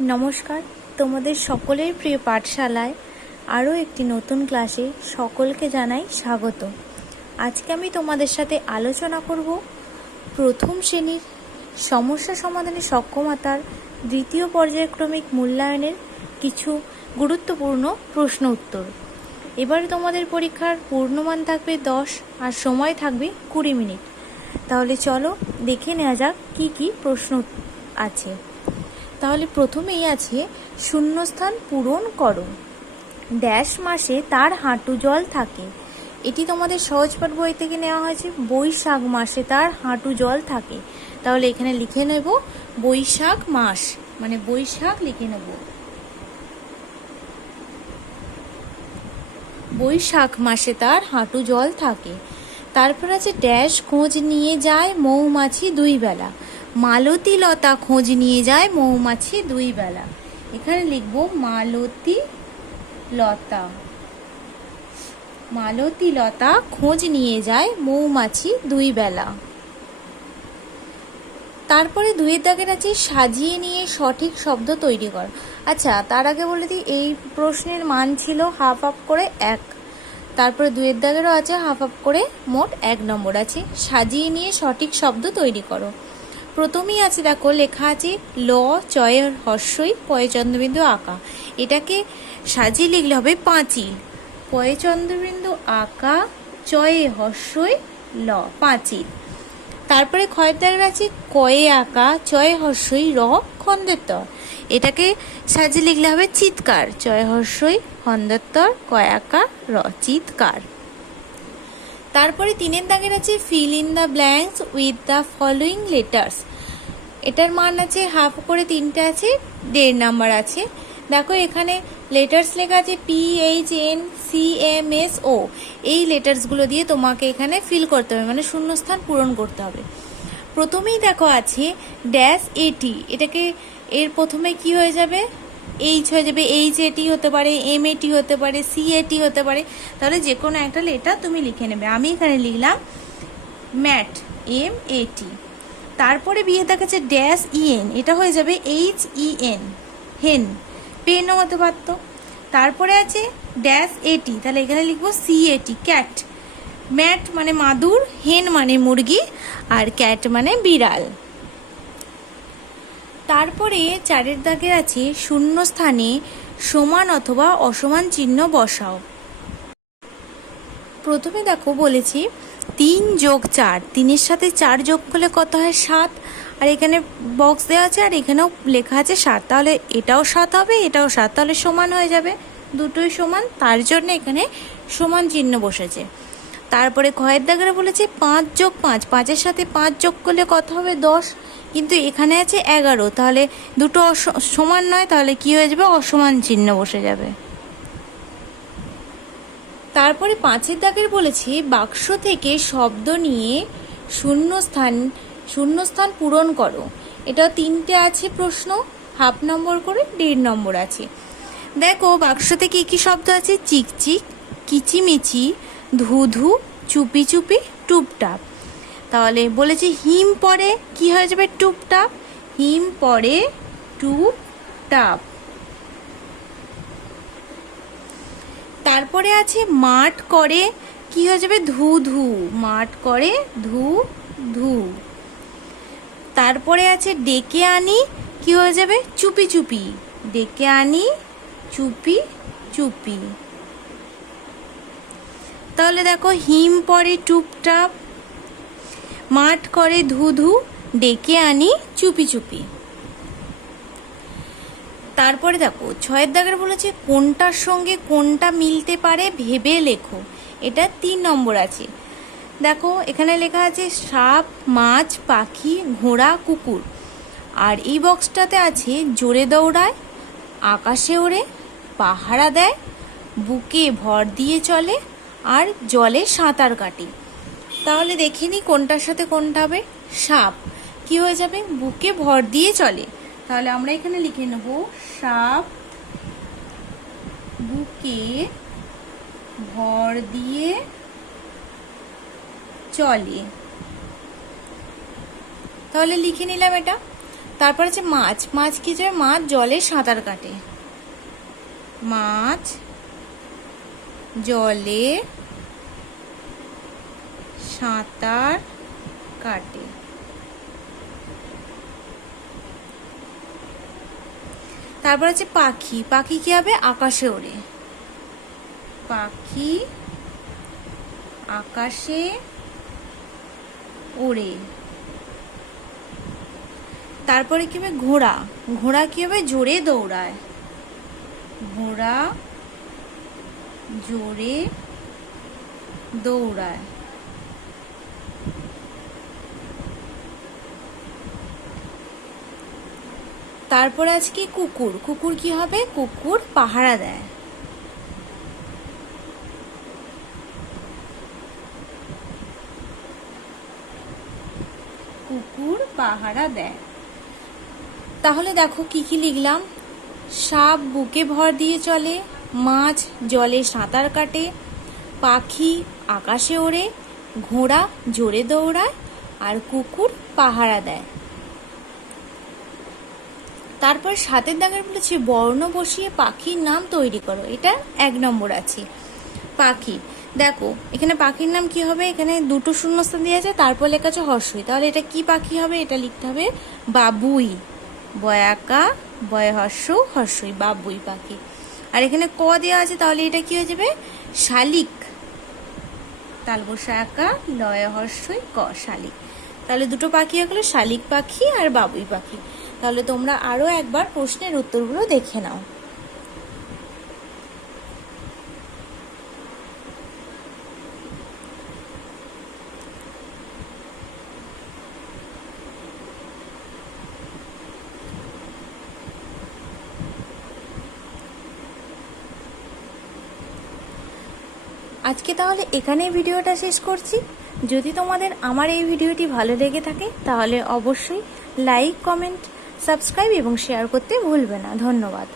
নমস্কার, তোমাদের সকলের প্রিয় পাঠশালায় আরও একটি নতুন ক্লাসে সকলকে জানাই স্বাগত। আজকে আমি তোমাদের সাথে আলোচনা করব প্রথম শ্রেণীর সমস্যা সমাধানে সক্ষমতার দ্বিতীয় পর্যায়ক্রমিক মূল্যায়নের কিছু গুরুত্বপূর্ণ প্রশ্ন উত্তর। এবারে তোমাদের পরীক্ষার পূর্ণমান থাকবে 10 আর সময় থাকবে 20 মিনিট। তাহলে চলো দেখে নেওয়া যাক কি কি প্রশ্ন আছে। তাহলে প্রথমেই আছে শূন্যস্থান পূরণ করো। ড্যাশ মাসে তার হাঁটু জল থাকে। এটি তোমাদের সহজপাঠ বই থেকে নেওয়া হয়েছে। বৈশাখ মাসে তার হাঁটু জল থাকে। তাহলে এখানে লিখে নেব বৈশাখ মাস, মানে বৈশাখ লিখে নেব। বৈশাখ মাসে তার হাঁটু জল থাকে। তারপর আছে ড্যাশ খোঁজ নিয়ে যায় মৌমাছি 2 বেলা। মালতী লতা খোঁজ নিয়ে যায় মৌমাছি 2 বেলা। এখানে লিখব মালতী লতা। মালতী লতা খোঁজ নিয়ে যায় মৌমাছি 2 বেলা। তারপরে 2 দাগের আছে সাজিয়ে নিয়ে সঠিক শব্দ তৈরি কর। আচ্ছা, তার আগে বলে দিই এই প্রশ্নের মান ছিল হাফ হাফ করে 1। তারপরে 2 দাগেরও আছে হাফ হাফ করে, মোট 1 নম্বর আছে। সাজিয়ে নিয়ে সঠিক শব্দ তৈরি করো। প্রথমেই আছে দেখো লেখা আছে ল চয় হর্ষই পয়ে চন্দ্রবিন্দু আঁকা। এটাকে সাজিয়ে লিখলে হবে পাঁচিল। পয়ে চন্দ্রবিন্দু আঁকা চয়ে হর্ষই ল, পাঁচিল। তারপরে ক্ষয়ের দাগের আছে কয়ে আঁকা চয়ে হর্ষই র খন্দের তর। এটাকে সাজিয়ে লিখলে হবে চিৎকার। চয়ে হর্ষই খন্দের তর কয়ে আঁকা র, চিৎকার। তারপরে 3 দাগের আছে fill in the blanks with the following letters. এটার মান আছে হাফ করে 3টে আছে, 1.5 নাম্বার আছে। দেখো এখানে লেটার্স লেখা আছে PHNCMSO। এই লেটার্সগুলো দিয়ে তোমাকে এখানে ফিল করতে হবে, মানে শূন্যস্থান পূরণ করতে হবে। প্রথমেই দেখো আছে ড্যাশ এটি। এটাকে এর প্রথমে কি হয়ে যাবে? এইচ হয়ে যাবে। HAT হতে পারে, MAT হতে পারে, CAT হতে পারে। তাহলে যে কোনো একটা লেটার তুমি লিখে নেবে। আমি এখানে লিখলাম ম্যাট, MAT। তারপরে বিয়ে দেখাচ্ছে ড্যাশ EN। এটা হয়ে যাবে HEN, হেন। পেনও হতে পারতো। তারপরে আছে ড্যাশ AT, তাহলে এখানে লিখবো CAT, ক্যাট। ম্যাট মানে মাদুর, হেন মানে মুরগি, আর ক্যাট মানে বিড়াল। তারপরে 4 দাগের আছে শূন্য স্থানে সমান অথবা অসমান চিহ্ন বসাও। প্রথমে দেখো বলেছি 3 যোগ 4, 3-এর সাথে 4 যোগ করলে কত হয়? 7। আর এখানে বক্স দেওয়া আছে আর এখানেও লেখা আছে 7। তাহলে এটাও 7 হবে, এটাও 7, তাহলে সমান হয়ে যাবে, দুটোই সমান। তার জন্য এখানে সমান চিহ্ন বসেছে। তারপরে ক্ষয়ের দাগের বলেছে 5 যোগ 5, 5-এর সাথে 5 যোগ করলে কত হবে? 10। কিন্তু এখানে আছে 11, তাহলে দুটো সমান নয়, তাহলে কি হয়ে যাবে? অসমান চিহ্ন বসে যাবে। তারপরে 5 দাগের বলেছি বাক্স থেকে শব্দ নিয়ে শূন্যস্থান পূরণ করো। এটা 3টে আছে প্রশ্ন, হাফ নম্বর করে 1.5 নম্বর আছে। দেখো বাক্সতে কি কি শব্দ আছে? চিকচিক, কিচিমিচি, ধুধু, চুপি চুপি, টুপটাপ। তাহলে বলেছি হিম পরে কি হয়ে যাবে? টুপটাপ। হিম পরে টুপটাপ। তারপরে আছে মাঠ করে কি হয়ে যাবে? ধু ধু, মাঠ করে ধু ধু। তারপরে আছে ডেকে আনি কি হয়ে যাবে? চুপি চুপি, ডেকে আনি চুপি চুপি। তাহলে দেখো হিম পরে টুপটাপ, মাঠ করে ধু ধু, ডেকে আনি চুপি চুপি। তারপরে দেখো 6 দাগের বলেছে কোনটার সঙ্গে কোনটা মিলতে পারে ভেবে লেখো। এটা 3 নম্বর আছে। দেখো এখানে লেখা আছে সাপ, মাছ, পাখি, ঘোড়া, কুকুর। আর এই বক্সটাতে আছে জোরে দৌড়ায়, আকাশে ওড়ে, পাহারা দেয়, বুকে ভর দিয়ে চলে, আর জলে সাঁতার কাটে। তাহলে দেখিনি কোনটার সাথে কোনটা হবে? সাপ কি হয়ে যাবে? বুকে ভর দিয়ে চলে। তাহলে আমরা এখানে লিখে নেব সাপ বুকে ভর দিয়ে চলে। তাহলে লিখে নিলাম এটা। তারপর আছে মাছ। মাছ কি যায়? মাছ জলে সাঁতার কাটে। মাছ জলে সাঁতার কাটে। তারপর আছে পাখি। পাখি কি হবে? আকাশে ওড়ে। পাখি আকাশে ওড়ে। তারপরে কি হবে? ঘোড়া। ঘোড়া কি হবে? জোরে দৌড়ায়। ঘোড়া জোরে দৌড়ায়। তারপরে আছে কি? কুকুর। কুকুর কি হবে? কুকুর পাহারা দেয়। কুকুর পাহারা দেয়। তাহলে দেখো কি কি লিখলাম। সাপ বুকে ভর দিয়ে চলে, মাছ জলে সাঁতার কাটে, পাখি আকাশে ওড়ে, ঘোড়া জোরে দৌড়ায়, আর কুকুর পাহারা দেয়। তারপর 7 দাগের বলেছে বর্ণ বসিয়ে পাখির নাম তৈরি করো। এটা 1 নম্বর আছে। পাখি, দেখো এখানে পাখির নাম কি হবে? এখানে 2টো শূন্যস্থান দিয়ে আছে, তারপর লেখা আছে হর্ষই। তাহলে এটা কি পাখি হবে? এটা লিখতে হবে বাবুই। বয়াকা বয় হর্ষ হর্ষই, বাবুই পাখি। আর এখানে ক দেওয়া আছে, তাহলে এটা কি হয়ে যাবে? শালিক। তালবসা একা লয় হর্ষই ক, শালিক। তাহলে 2টো পাখি হয়ে গেল, শালিক পাখি আর বাবুই পাখি। তাহলে তোমরা আরো একবার প্রশ্নের উত্তরগুলো দেখে নাও। আজকে তাহলে এখানেই ভিডিওটা শেষ করছি। যদি তোমাদের আমার এই ভিডিওটি ভালো লেগে থাকে তাহলে অবশ্যই লাইক, কমেন্ট, সাবস্ক্রাইব এবং শেয়ার করতে ভুলবে না। ধন্যবাদ।